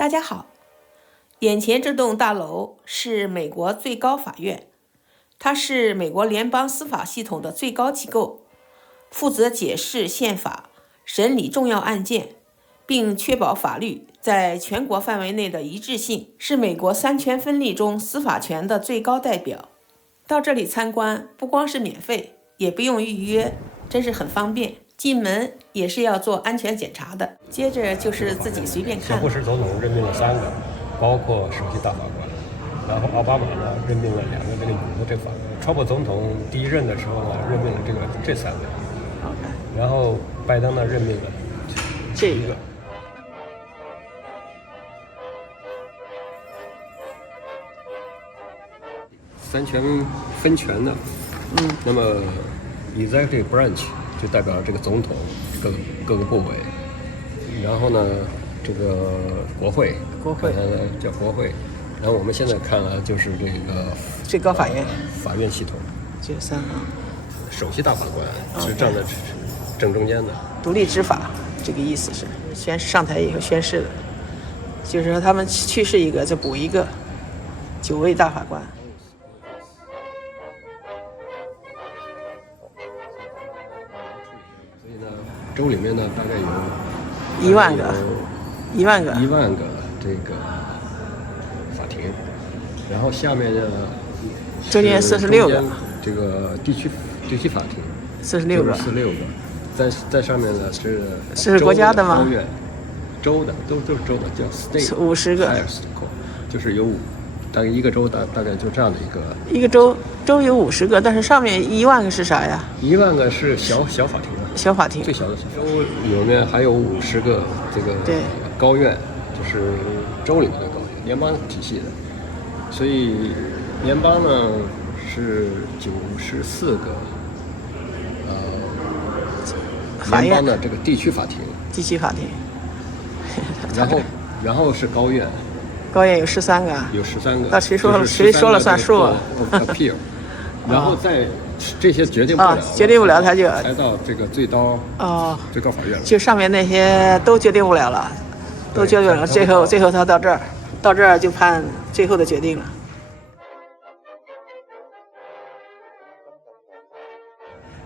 大家好，眼前这栋大楼是美国最高法院，它是美国联邦司法系统的最高机构，负责解释宪法、审理重要案件，并确保法律在全国范围内的一致性，是美国三权分立中司法权的最高代表。到这里参观不光是免费，也不用预约，真是很方便。进门也是要做安全检查的，接着就是自己随便看。布什总统任命了3个，包括首席大法官，然后奥巴马呢任命了2个这个女的这法官。川普总统第一任的时候呢任命了这3位，然后拜登呢任命了这一个。三权分权的，那么 executive branch 就代表这个总统各个部委，然后呢，这个国会叫国会，然后我们现在看了就是这个最高法院法院系统，这3个，首席大法官是站在正中间的，独立执法，这个意思是上台以后宣誓的，就是说他们去世一个就补一个，9位大法官。州里面呢，大概有1万个这个法庭，然后下面呢，中间46个，这个地区法庭46个，在上面呢是国家的吗？州的都是州的，叫 state 50个，就是有大概一个州大概就这样的一个州有50个，但是上面1万个是啥呀？1万个是小法庭。小法庭最小的州里面还有50个这个高院，就是州里面的高院，联邦体系的，所以联邦呢是94个法院联邦的这个地区法庭，然后是高院有13个，有13个，那谁说了算数？appeal， 然后再。这些决定不了，他就才到这个最高法院。就上面那些都决定不了了，最后他到这儿就判最后的决定了。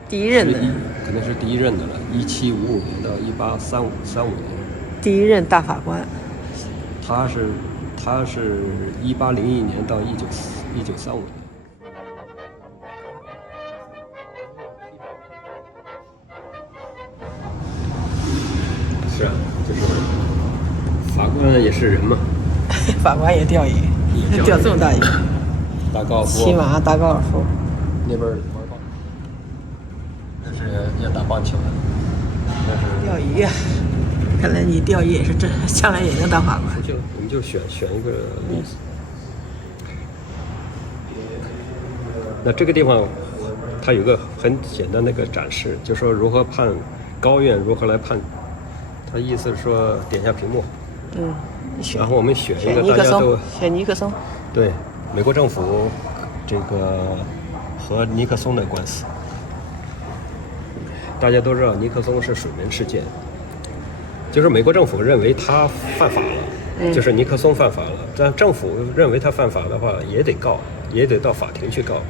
第一任的可能是第一任的了，1755年到1835年。第一任大法官，他是1801年到1935年。是啊，就是法官也是人嘛。法官也钓鱼，钓这么大鱼。打高尔夫。骑马打高尔夫。那边玩棒，那是要打棒球的。钓鱼呀，看来你钓鱼也是将来也能当法官。我们就选一个例子。那这个地方，它有个很简单的一个展示，就说如何判高院如何来判。他意思是说点一下屏幕，然后我们选一个大家都选尼克松，对，美国政府这个和尼克松的官司，大家都知道尼克松是水门事件，就是美国政府认为他犯法了，就是尼克松犯法了，但政府认为他犯法的话也得告，也得到法庭去告，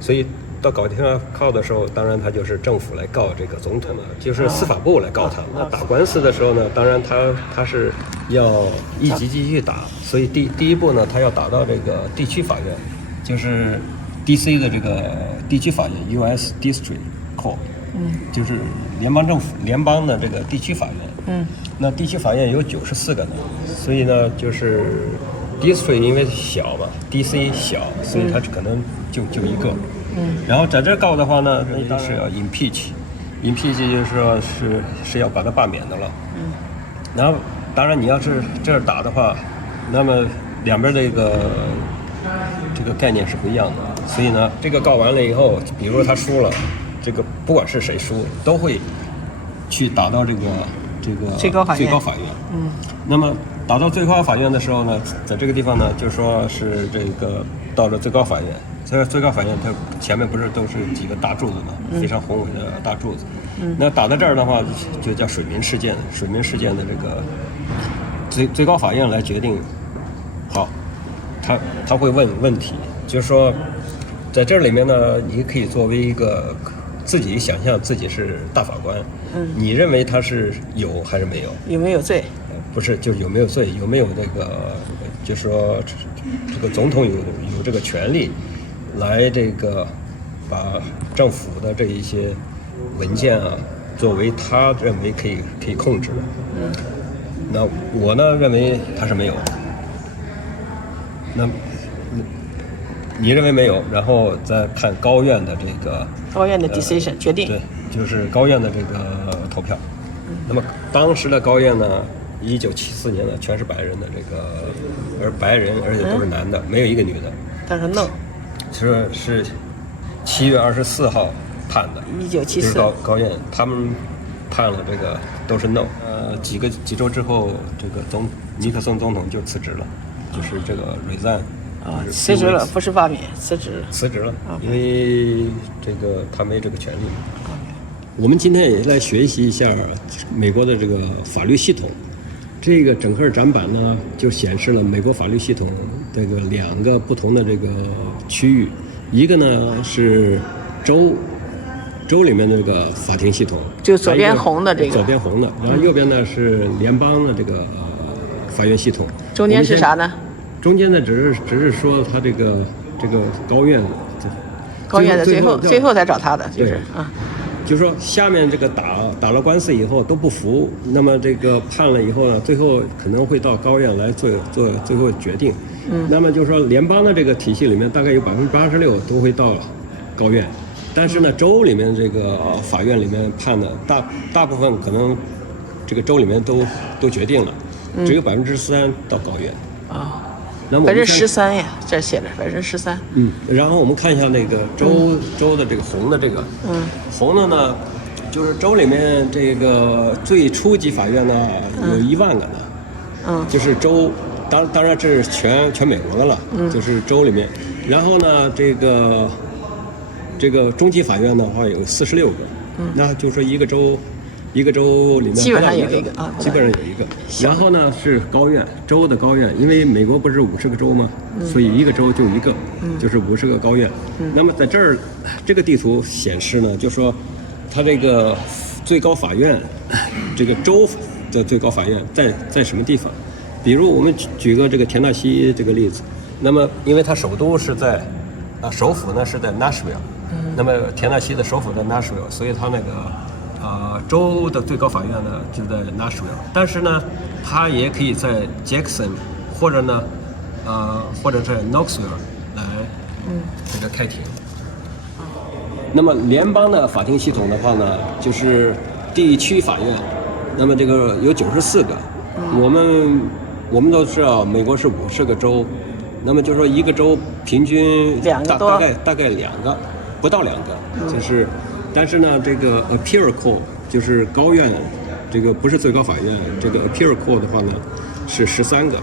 所以到法庭上告的时候，当然他就是政府来告这个总统了，就是司法部来告他。那打官司的时候呢，当然他是要一级级去打，所以第一步呢，他要打到这个地区法院，就是 DC 的这个地区法院 U.S. District Court， 就是联邦的这个地区法院。那地区法院有94个呢，所以呢就是 District 因为小嘛 ，DC 小，所以它可能就一个。然后在这告的话呢，当然是要 impeach 就是说是要把他罢免的了。然后当然你要是这儿打的话，那么两边这个概念是不一样的。所以呢，这个告完了以后，比如说他输了，这个不管是谁输，都会去打到这个最高法院。那么打到最高法院的时候呢，在这个地方呢，就说是这个到了最高法院。所以最高法院它前面不是都是几个大柱子嘛，非常宏伟的大柱子。那打到这儿的话，就叫水门事件的这个最高法院来决定。好，他会问问题，就是说，在这里面呢，你可以作为一个自己想象自己是大法官，你认为他是有还是没有？有没有罪？不是，就是有没有罪，有没有那个，就是说这个总统有这个权利来这个把政府的这一些文件啊，作为他认为可以控制的。那我呢认为他是没有。那你认为没有，然后再看高院的这个decision 决定，对，就是高院的这个投票。那么当时的高院呢，1974年的全是白人的这个，而白人而且都是男的，没有一个女的。但是 no， 是7月24号判的，1974，就是高院他们判了这个都是 no。几周之后，这个尼克松总统就辞职了，就是这个 resign。辞职了，不是罢免，辞职了，因为这个他没这个权利。我们今天也来学习一下美国的这个法律系统。这个整个展板呢，就显示了美国法律系统这个2个不同的这个区域，一个呢是州里面的这个法庭系统，就左边红的这个，左边红的，然后右边呢是联邦的这个法院系统。中间是啥呢？中间呢，只是说他这个高院的最后才找他的，就是就是说下面这个打了官司以后都不服，那么这个判了以后呢，最后可能会到高院来做最后决定。那么就是说联邦的这个体系里面大概有86%都会到高院，但是呢州里面这个法院里面判的大部分可能这个州里面都决定了，只有3%到高院。那么13%呀，这写着13%。然后我们看一下那个州的这个红的这个，红的呢，就是州里面这个最初级法院呢有1万个呢，就是州，当然这是全美国的了，就是州里面。然后呢，这个中级法院的话有46个，那就是说一个州里面基本上有一个基本上有一个。然后呢是高院，州的高院，因为美国不是50个州吗？所以一个州就一个，就是50个高院。那么在这儿这个地图显示呢，就说它这个最高法院，这个州的最高法院在什么地方？比如我们举个这个田纳西这个例子，那么因为它首都是在首府呢是在 Nashville，那么田纳西的首府在 Nashville， 所以它那个州的最高法院呢就在 Nashville， 但是呢，它也可以在 Jackson 或者在 Knoxville 来这个开庭。那么联邦的法庭系统的话呢，就是地区法院，那么这个有94个。我们都知道美国是50个州，那么就是说一个州平均大概2个，不到2个，就是。但是呢，这个 appeal court 就是高院，这个不是最高法院，这个 appeal court 的话呢是13个。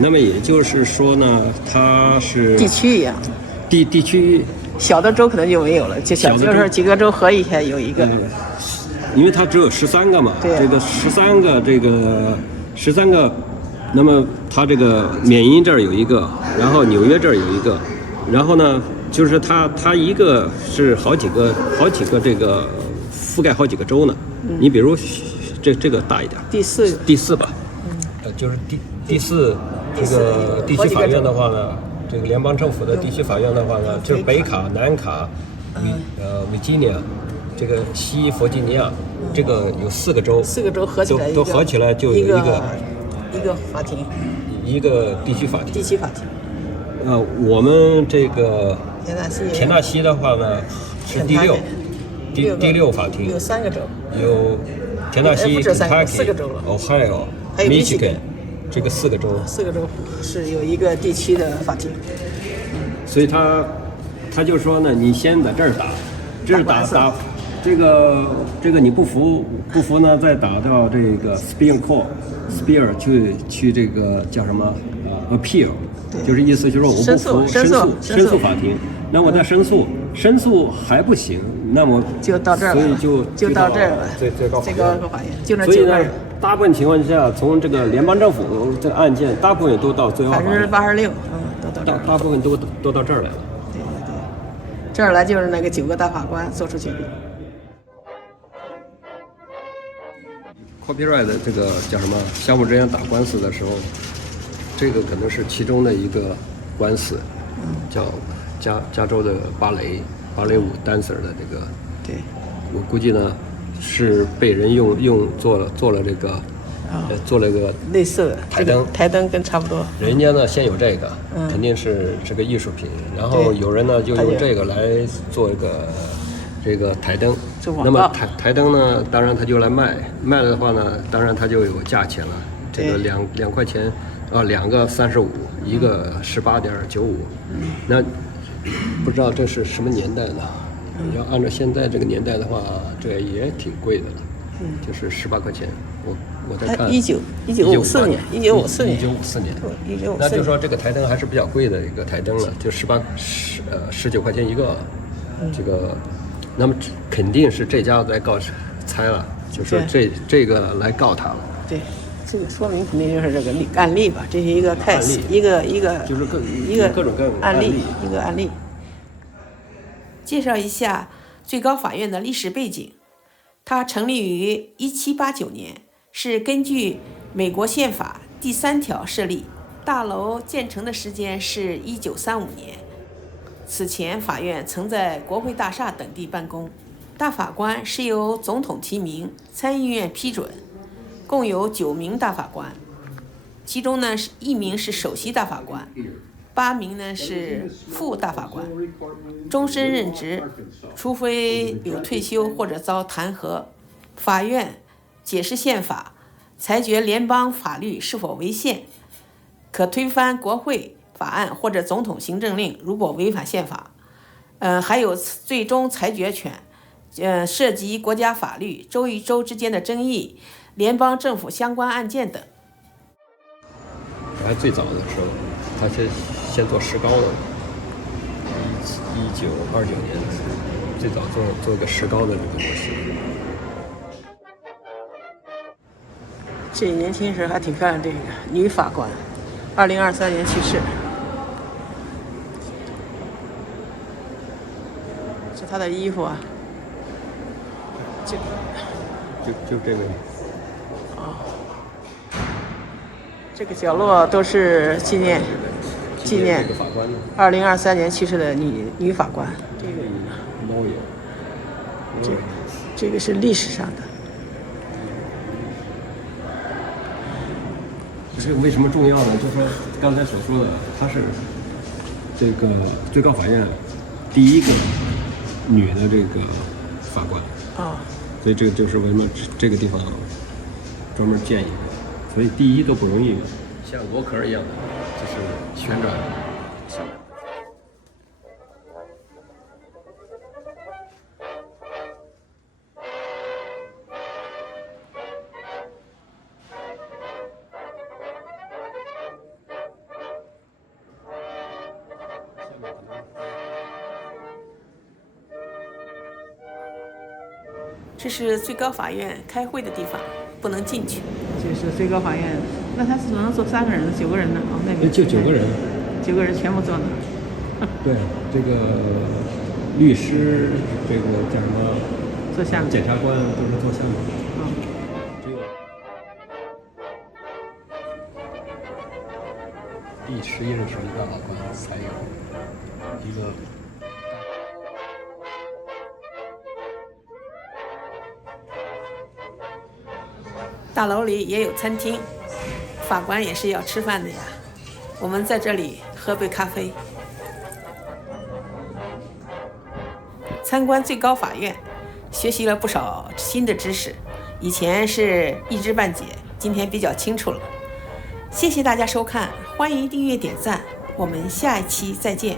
那么也就是说呢，它是地区一样，地区小的州可能就没有了，就是几个州合一下有一个，因为它只有13个嘛，这个13个，那么它这个缅因这儿有一个，然后纽约这儿有一个，然后呢。就是它一个是好几个这个覆盖好几个州呢。你比如这个大一点，第四吧，就是第四这个地区法院的话呢，这个联邦政府的地区法院的话呢，就是北卡、南卡、维吉尼亚，这个西弗吉尼亚，这个有4个州合起来都合起来就有一个法庭，一个地区法庭。我们这个田纳西的话呢是第6法庭，有3个州，有田纳西、Kentucky、Ohio、Michigan， 这个4个州是有一个地区的法庭。所以他就说呢，你先在这儿打，这个你不服呢，再打到这个 Spear Court，Spear 去这个叫什么appeal。就是意思就是说我不服申诉法庭，那我再申诉，申诉还不行，那么就到这儿了，所以就到这儿了，最高法院就那所以9个人，大部分情况下，从这个联邦政府这个案件，大部分都到最高法院86%，都到这儿，大部分都到这儿来了。对，这儿来就是那个9个大法官做出决定。Copyright 的这个叫什么？相互之间打官司的时候，这个可能是其中的一个官司，叫加州的芭蕾舞 dancer 的这个，对，我估计呢是被人用做了这个，做了个类似的台灯跟差不多。人家呢先有这个，肯定是个艺术品，然后有人呢就用这个来做一个这个台灯。那么台灯呢，当然他就来卖了的话呢，当然他就有价钱了。这个2块钱，2个35，一个18.95。那不知道这是什么年代呢？要按照现在这个年代的话，这个也挺贵的了。就是18块钱。我在看1954年，1954年，那就是说这个台灯还是比较贵的一个台灯了，就19块钱一个。这个，那么肯定是这家来告猜了，就是这个来告他了。对，这个说明肯定就是这个案例吧，这是一个case，一个就是各种案例，一个案例。介绍一下最高法院的历史背景，它成立于1789年，是根据美国宪法第3条设立。大楼建成的时间是1935年。此前，法院曾在国会大厦等地办公。大法官是由总统提名，参议院批准，共有9名大法官，其中呢1名是首席大法官，8名呢是副大法官，终身任职，除非有退休或者遭弹劾。法院解释宪法，裁决联邦法律是否违宪，可推翻国会法案或者总统行政令，如果违反宪法。还有最终裁决权，涉及国家法律、州与州之间的争议、联邦政府相关案件等。还最早的时候，他先做石膏的，1929年最早做个石膏的这个模式。这年轻时还挺漂亮，这个女法官，2023年去世。是她的衣服啊，就这个。这个角落都是纪念2023年去世的女法官。这个是历史上的。这个为什么重要呢？就是说刚才所说的，她是这个最高法院第一个女的这个法官。所以这个就是为什么这个地方专门建一个。所以第一都不容易，像螺壳一样的，就是旋转下来。这是最高法院开会的地方，不能进去。这是最高法院，那他只能坐3个人，9个人呢？那边就9个人，9个人全部坐那。对，这个律师，这个叫什么？坐下面。检察官都是坐下面。第11任首席大法官才有一个。大楼里也有餐厅，法官也是要吃饭的呀。我们在这里喝杯咖啡。参观最高法院，学习了不少新的知识，以前是一知半解，今天比较清楚了。谢谢大家收看，欢迎订阅点赞，我们下一期再见。